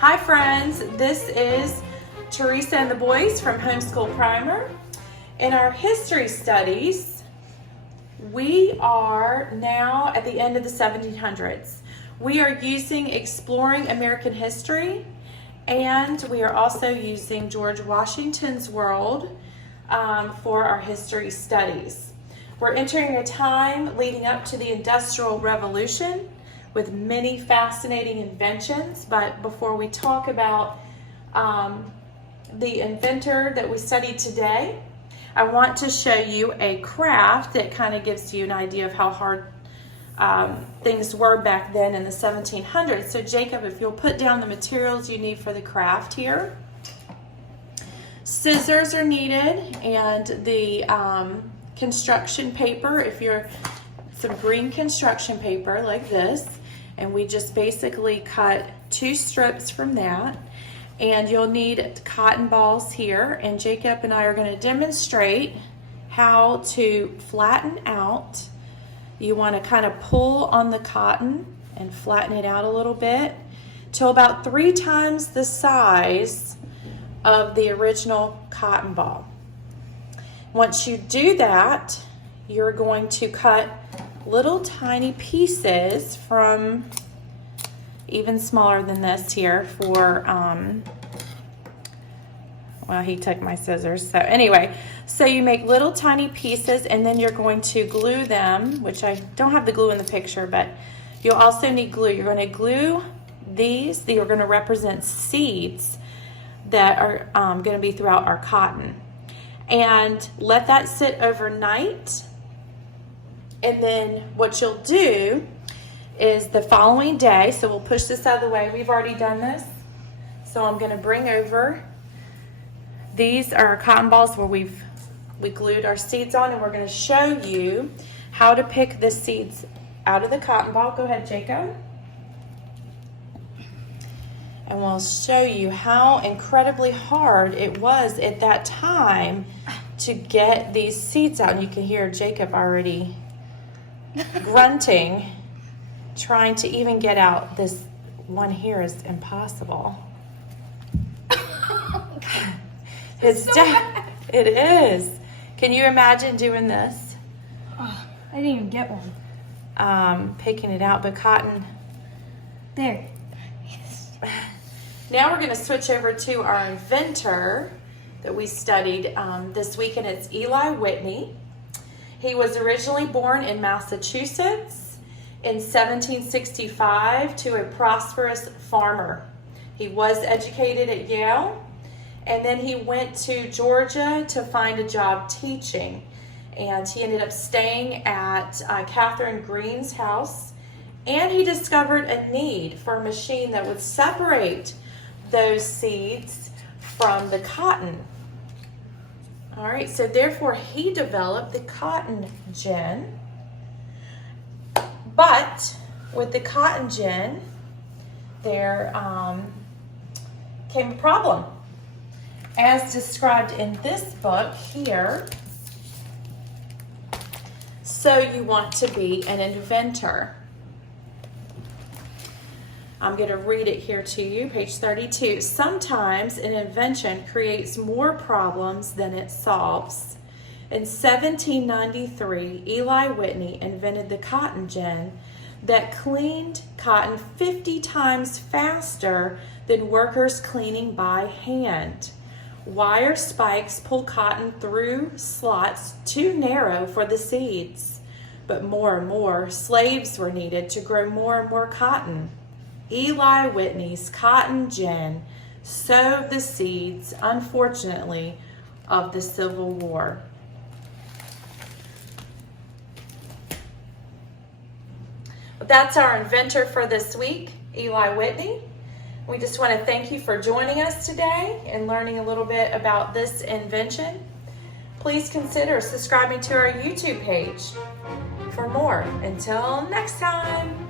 Hi friends, this is Teresa and the boys from Homeschool Primer. In our history studies, we are now at the end of the 1700s. We are using Exploring American History, and we are also using George Washington's World for our history studies. We're entering a time leading up to the Industrial Revolution with many fascinating inventions, but before we talk about the inventor that we studied today, I want to show you a craft that kind of gives you an idea of how hard things were back then in the 1700s. So Jacob, if you'll put down the materials you need for the craft here. Scissors are needed, and the construction paper, if you're some green construction paper like this, and we just basically cut 2 strips from that. And you'll need cotton balls here, and Jacob and I are going to demonstrate how to flatten out. You want to kind of pull on the cotton and flatten it out a little bit till about 3 times the size of the original cotton ball. Once you do that, you're going to cut little tiny pieces from even smaller than this here for, well, he took my scissors. So anyway, so you make little tiny pieces, and then you're going to glue them, which I don't have the glue in the picture, but you'll also need glue. You're going to glue these. They are going to represent seeds that are going to be throughout our cotton. And let that sit overnight. And then what you'll do is the following day, so we'll push this out of the way. We've already done this. So I'm going to bring over, these are our cotton balls where we glued our seeds on, and we're going to show you how to pick the seeds out of the cotton ball. Go ahead, Jacob. And we'll show you how incredibly hard it was at that time to get these seeds out. And you can hear Jacob already grunting, trying to even get out. This one here is impossible. It is. Can you imagine doing this? Oh, I didn't even get one. Picking it out, but cotton. There. Now we're going to switch over to our inventor that we studied this week, and it's Eli Whitney. He was originally born in Massachusetts in 1765 to a prosperous farmer. He was educated at Yale, and then he went to Georgia to find a job teaching. And he ended up staying at Catherine Green's house, and he discovered a need for a machine that would separate those seeds from the cotton. All right, so therefore he developed the cotton gin. But with the cotton gin, there came a problem. As described in this book here, so you want to be an inventor. I'm going to read it here to you, page 32. Sometimes an invention creates more problems than it solves. In 1793, Eli Whitney invented the cotton gin that cleaned cotton 50 times faster than workers cleaning by hand. Wire spikes pull cotton through slots too narrow for the seeds, but more and more slaves were needed to grow more and more cotton. Eli Whitney's cotton gin sowed the seeds, unfortunately, of the Civil War. That's our inventor for this week, Eli Whitney. We just want to thank you for joining us today and learning a little bit about this invention. Please consider subscribing to our YouTube page for more. Until next time.